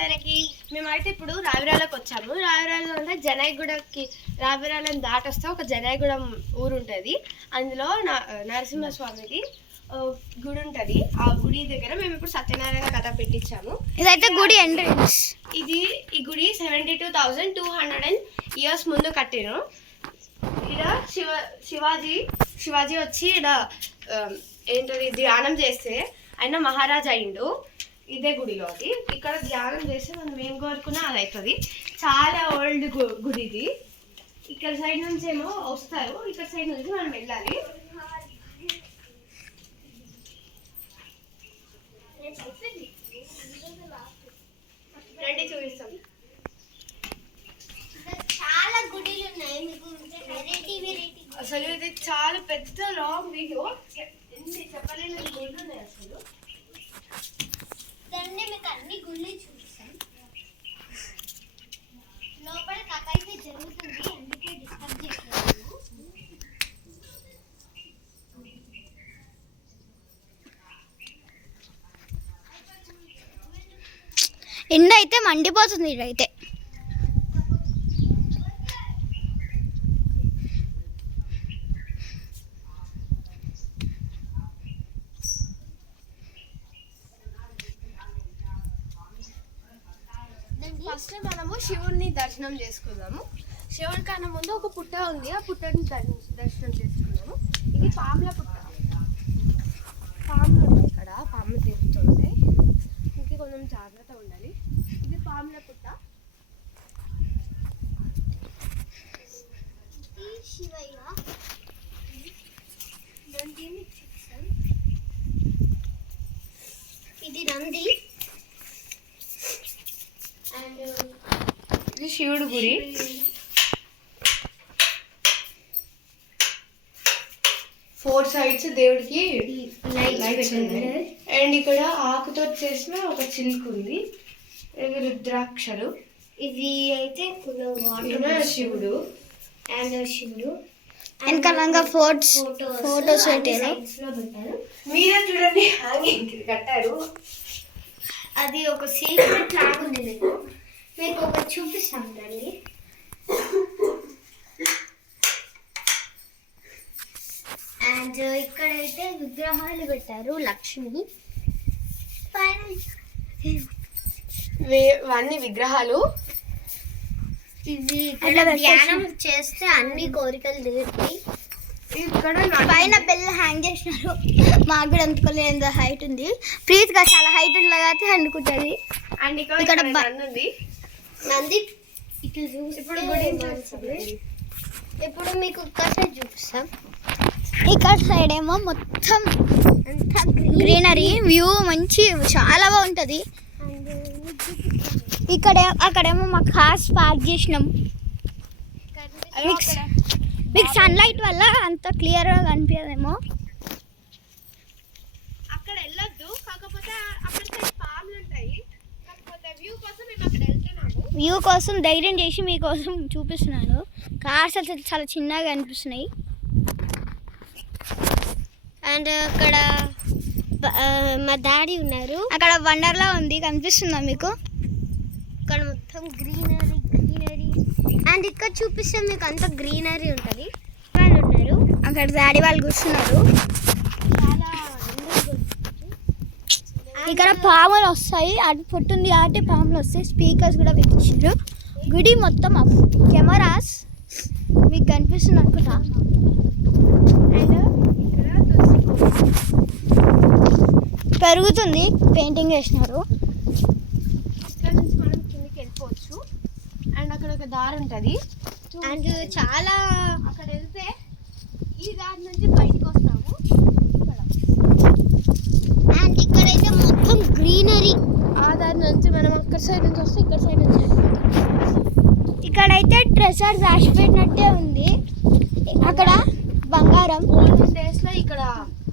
అందరికి మేమైతే ఇప్పుడు రావిరాలకు వచ్చాము. రావిరాలలో అంటే జనాయిగూడకి రావిరాలను దాటొస్తే ఒక జనాయిగూడెం ఊరు ఉంటుంది. అందులో నరసింహస్వామిది గుడి ఉంటుంది. ఆ గుడి దగ్గర మేము ఇప్పుడు సత్యనారాయణ కథ పెట్టించాము. ఇదైతే గుడి ఎంట్రన్స్. ఈ గుడి 72,200 years ముందు కట్టారు. ఇక్కడ శివాజీ వచ్చి ఇక్కడ ఏంటది ధ్యానం చేస్తే ఆయన మహారాజా అయిండు. ఇదే గుడిలో అది. ఇక్కడ ధ్యానం చేస్తే మనం ఏం కోరుకున్నా అది అవుతుంది. చాలా ఓల్డ్ గుడి ఇది. ఇక్కడ సైడ్ నుంచి ఏమో వస్తారు, ఇక్కడ సైడ్ నుంచి మనం వెళ్ళాలి. రండి చూపిస్తాం. చాలా గుడిలు ఉన్నాయి, అసలు ఇది చాలా పెద్ద లాంగ్ వీడియో. ఎన్ని చెప్పలేని గుళ్ళు ఉన్నాయి అసలు. దాన్ని మీకు అన్ని గుళ్ళు చూపిస్తాం. లోపల కథ అయితే జరుగుతుంది, అందుకే డిస్టర్బ్ చేయలేదు. ఎండ అయితే మండిపోతుంది ఇదైతే. ఫస్ట్ మనము శివుడిని దర్శనం చేసుకుందాము. శివుడి కన్నా ముందు ఒక పుట్ట ఉంది, ఆ పుట్టని దర్శనం చేసుకున్నాము. ఇది పాముల పుట్ట. పాములు ఉంటాయి ఇక్కడ, పాములు తిరుగుతుంటాయి. ఇంకా కొంచెం జాగ్రత్త ఉండాలి. ఇది పాముల పుట్ట. శివయ్య ఇది నంది. అండ్ ఇది శివుడు గుడి. ఫోర్ సైడ్స్ దేవుడికి లైట్స్ ఉన్నాయి. అండ్ ఇక్కడ ఆకుతో చేసిన ఒక చిలుక ఉంది. ఇది రుద్రాక్షలు. ఇది అయితే శివుడు అండ్ శివుడు వెనకాలంగా ఫోటోస్ పెట్టారు. మీరే చూడండి, హ్యాంగింగ్ కట్టారు. అది ఒక సీక్రెట్ లాగా ఉంది. మీకు ఒక చూపిస్తానండి. అండ్ ఇక్కడైతే విగ్రహాలు పెట్టారు. లక్ష్మి అన్ని విగ్రహాలు. ఇది ధ్యానం చేస్తే అన్ని కోరికలు తీరుతాయి. ఇక్కడ పైన బెల్ హ్యాంగ్ చేసినారు. మాకు కూడా అందుకోలేదు, హైట్ ఉంది. ప్లీజ్ గా చాలా హైట్ ఉంది కాబట్టి అందుకుంటుంది. అండ్ ఇక్కడ ఉంది నంది. ఇప్పుడు మీకు ఇక్కడ చూపిస్తాం. ఇక్కడ సైడ్ ఏమో మొత్తం అంతా గ్రీనరీ వ్యూ, మంచి చాలా బాగుంటుంది. అక్కడేమో మా కార్స్ పార్క్ చేసినాం. మీకు సన్లైట్ వల్ల అంత క్లియర్గా కనిపించదేమో. అక్కడ వెళ్ళొద్దు, కాకపోతే అక్కడ పాములు ఉంటాయి. కాకపోతే వ్యూ కోసం మేము అక్కడ వెళ్తున్నాము. వ్యూ కోసం ధైర్యం చేసి మీకోసం చూపిస్తున్నాను. కార్స్ అసలు చాలా చిన్నగా అనిపిస్తున్నాయి. అండ్ అక్కడ మా డాడీ ఉన్నారు. అక్కడ వండర్లా ఉంది, కనిపిస్తుందా మీకు? ఇక్కడ మొత్తం గ్రీనరీ. అండ్ ఇక్కడ చూపిస్తే మీకు అంత గ్రీనరీ ఉంటుంది. వాళ్ళు ఉన్నారు అక్కడ, డాడీ వాళ్ళు కూర్చున్నారు. ఇక్కడ పాములు వస్తాయి, అటు పొట్టుంది కాబట్టి పాములు వస్తాయి. స్పీకర్స్ కూడా పెట్టించారు. గుడి మొత్తం కెమెరాస్ మీకు కనిపిస్తుంది అనుకుంటా. అండ్ పెరుగుతుంది, పెయింటింగ్ వేసినారు. ఇక్కడ నుంచి మనం కిందకి వెళ్ళిపోవచ్చు. అండ్ అక్కడ ఒక దారి ఉంటుంది. అండ్ చాలా అక్కడ వెళ్తే ఈ దారి నుంచి బయటకు వస్తాము. అండ్ ఇక్కడైతే మొత్తం గ్రీనరీ. ఆ దారి నుంచి మనం అక్కడ సైడ్ నుంచి వస్తే ఇక్కడ సైడ్ నుంచి ఇక్కడైతే ట్రెజర్ దాచిపెట్టినట్టే ఉంది. అక్కడ బంగారం ఓల్డెన్ డేస్ లో ఇక్కడ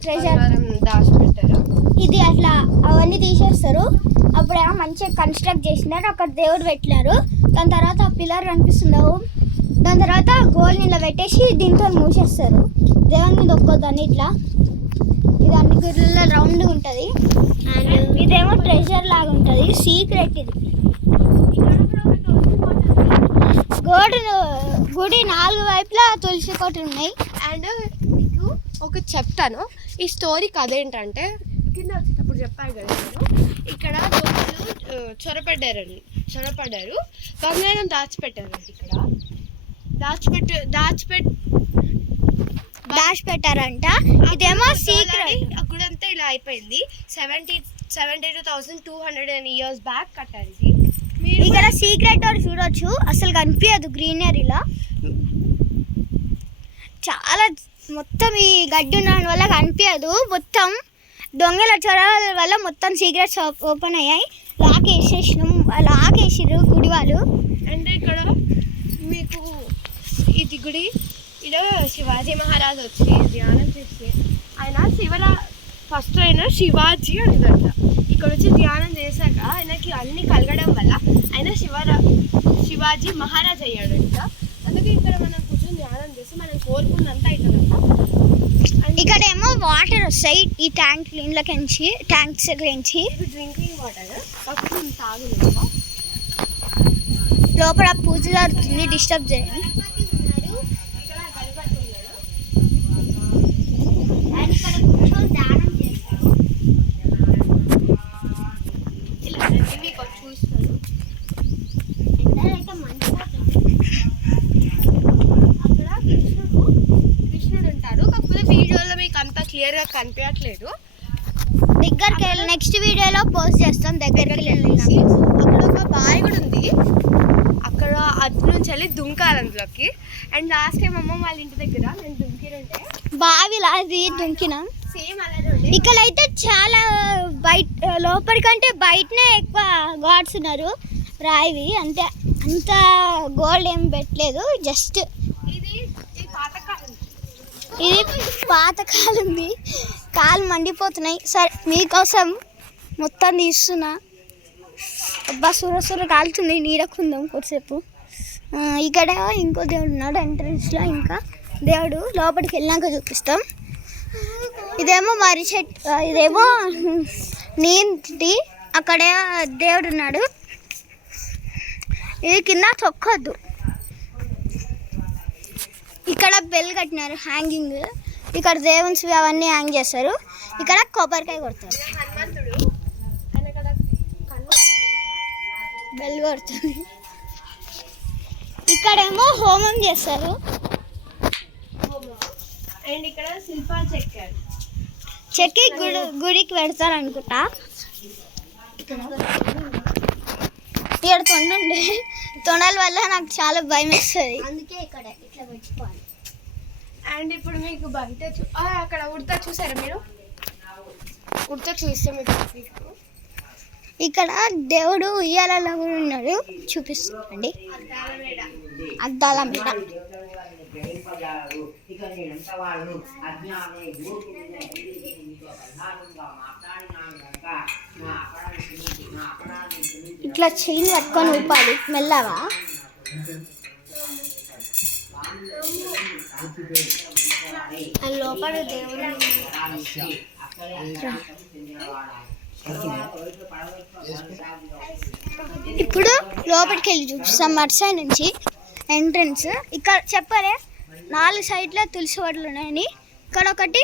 ట్రెజర్ దాచిపెట్టారు. ఇది అట్లా అవన్నీ తీసేస్తారు. అప్పుడేమో మంచిగా కన్స్ట్రక్ట్ చేసినారు. అక్కడ దేవుడు పెట్టినారు. దాని తర్వాత ఆ పిల్లర్ కనిపిస్తుండవు. దాని తర్వాత గోల్ని ఇలా పెట్టేసి దీంతో మూసేస్తారు. దేవుని మీద ఒక్కొద్దని ఇట్లా ఇది అన్ని గుడిలో రౌండ్ ఉంటుంది. అండ్ ఇదేమో ట్రెజర్ లాగా ఉంటుంది, సీక్రెట్ ఇది. గుడి 4 వైపులా తులసి కోటలు ఉన్నాయి. అండ్ మీకు ఒక చెప్తాను ఈ స్టోరీ కథ ఏంటంటే, కింద వచ్చేటప్పుడు చెప్పాను కదా నేను, ఇక్కడ దొంగలు చొరపడ్డారు, బంగారం దాచిపెట్టారండి. ఇక్కడ దాచిపెట్టారంట. ఇదేమో సీక్రెట్. అక్కడంతా ఇలా అయిపోయింది. 72,200 years బ్యాక్ కట్టారు ఇది. ఇక్కడ సీక్రెట్ డోర్ చూడొచ్చు, అసలు కనిపించదు గ్రీనరీలో. చాలా మొత్తం ఈ గడ్డి ఉండడం వల్ల కనిపించదు. మొత్తం దొంగల చొరవల వల్ల మొత్తం సీక్రెట్స్ ఓపెన్ అయ్యాయి. లాక్ వేసిర్రు గుడి వాళ్ళు. అండ్ ఇక్కడ మీకు ఇది గుడి, ఇక్కడ శివాజీ మహారాజ్ వచ్చి ధ్యానం చేస్తే ఫస్ట్ ఆయన శివాజీ అనేదంట. ఇక్కడ వచ్చి ధ్యానం చేశాక ఆయనకి అన్ని కలగడం వల్ల ఆయన శివాజీ మహారాజ్ అయ్యాడంట. అందుకే ఇక్కడ మనం కూర్చొని ధ్యానం చేస్తే మనం కోరుకున్నంత అవుతుందంట. ఇక్కడ ఏమో వాటర్ వస్తాయి ఈ ట్యాంక్స్ నుంచి. డ్రింకింగ్ వాటర్ అప్పుడు తాగులేదు. లోపల పూజ జరుగుతుంది, డిస్టర్బ్ చేయండి. కృష్ణుడు ఉంటాడు, కాకపోతే వీడియోలో మీకు అంత క్లియర్గా కనిపించట్లేదు. దగ్గరికి వెళ్ళి నెక్స్ట్ వీడియోలో పోస్ట్ చేస్తాం. దగ్గరికి వెళ్ళి అక్కడ ఒక బావి కూడా ఉంది, అక్కడ అటు నుంచి వెళ్ళి దుంకాలి అందులోకి. అండ్ లాస్ట్ టైం అమ్మ వాళ్ళ ఇంటి దగ్గర నేను దుంకినంటే బావిలా అది దుంకినాం. సేమ్ అలానే ఉంది. ఇక్కడైతే చాలా లోపలికంటే బయటనే ఎక్కువ గాడ్స్ ఉన్నారు. రాయివి అంతే, అంత గోల్డ్ ఏం పెట్టలేదు. జస్ట్ ఇది పాతకాలంది. కాలు మండిపోతున్నాయి. సరే మీకోసం మొత్తం తీస్తున్నా. అబ్బా సుర కాలుతుంది. నీడకుందాం కొద్దిసేపు. ఇక్కడ ఇంకో దేవుడు ఉన్నాడు ఎంట్రన్స్లో. ఇంకా దేవుడు లోపలికి వెళ్ళాక చూపిస్తాం. ఇదేమో మర్రి చెట్టు, ఇదేమో నీటి. అక్కడ దేవుడు ఉన్నాడు. ఇది కింద తొక్కొద్దు. ఇక్కడ బెల్ కట్టినారు హ్యాంగింగ్. ఇక్కడ దేవున్స్ అవన్నీ హ్యాంగ్ చేస్తారు. ఇక్కడ కొబ్బరికాయ కొడతారు. బెల్ కొడుతుంది. ఇక్కడేమో హోమం చేస్తారు. అండ్ ఇక్కడ శిల్పాలు చెక్కి గుడికి పెడతారు అనుకుంటా. ఇక్కడ తొండండి, తొండల వల్ల నాకు చాలా భయం వేస్తుంది. అందుకే ఇక్కడ ఇట్లా పెట్టుకోవాలి. అండ్ ఇప్పుడు మీకు బయట అక్కడ ఉడత చూసారా మీరు? ఉడత చూస్తే మీకు ఇక్కడ దేవుడు ఉయ్యాలలో కూడా ఉన్నాడు. చూపిస్తామండి. అద్దాల మీద ఇట్లా చైన్ పట్టుకొని ఊపాలి మెల్లగా. లోపల దేవుడు ఇప్పుడు లోపలికి వెళ్ళి చూపిస్తాం. అటు సైడ్ నుంచి ఎంట్రన్స్. ఇక్కడ చెప్పలే 4 సైడ్లో తులసి వడ్లు ఉన్నాయని. ఇక్కడ ఒకటి